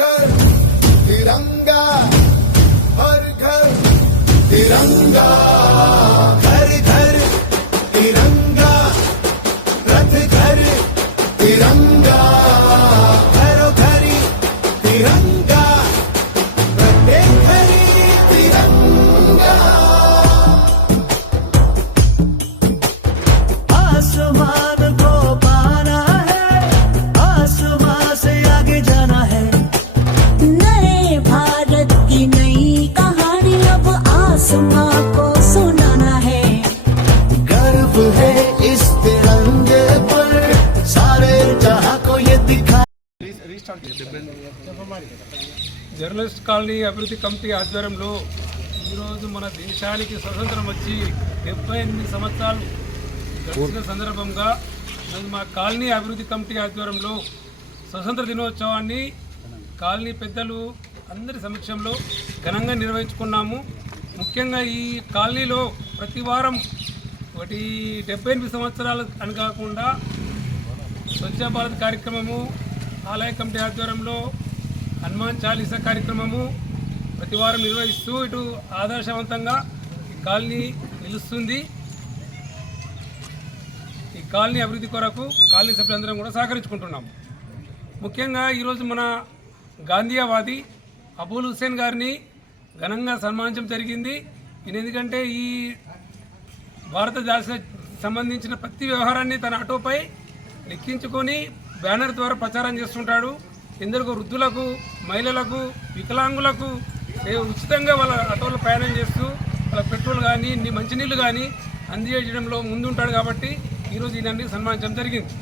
घर तिरंगा हर घर तिरंगा आसमां को सुनाना है गर्व है इस तिरंगे पर सारे जहां को ये दिखा జర్నలిస్ట్ కాలనీ అభివృద్ధి కమిటీ ఆధ్వర్యంలో ఈరోజు మన దేశానికి స్వతంత్రం వచ్చి డెబ్బై ఎనిమిది సంవత్సరాలు గడిచిన సందర్భంగా ఈరోజు మా కాలనీ అభివృద్ధి కమిటీ ఆధ్వర్యంలో స్వతంత్ర దినోత్సవాన్ని కాలనీ పెద్దలు అందరి సమక్షంలో ఘనంగా నిర్వహించుకున్నాము ముఖ్యంగా ఈ కాలనీలో ప్రతి వారం ఒకటి డెబ్బై ఎనిమిది సంవత్సరాలు అని కాకుండా స్వచ్ఛ భారత్ కార్యక్రమము ఆలయ కమిటీ ఆధ్వర్యంలో హనుమాన్ చాలీసా కార్యక్రమము ప్రతి వారం నిర్వహిస్తూ ఇటు ఆదర్శవంతంగా ఈ కాలనీ నిలుస్తుంది. ఈ కాలనీ అభివృద్ధి కొరకు కాలనీ సభ్యులందరం కూడా సహకరించుకుంటున్నాము. ముఖ్యంగా ఈరోజు మన గాంధీయవాది అబుల్ హుసేన్ గారిని ఘనంగా సన్మానించడం జరిగింది. ఎందుకంటే ఈ భారత భారతదేశ సంబంధించిన ప్రతి వ్యవహారాన్ని తన ఆటోపై లెక్కించుకొని బ్యానర్ ద్వారా ప్రచారం చేస్తుంటాడు. ఎందరికో వృద్ధులకు మహిళలకు వికలాంగులకు ఉచితంగా వాళ్ళ ఆటోలు ప్రయాణం చేస్తూ వాళ్ళ పెట్రోల్ కానీ మంచినీళ్ళు కానీ అందజేయడంలో ముందుంటాడు కాబట్టి ఈరోజు ఈయనన్ని సన్మానించడం జరిగింది.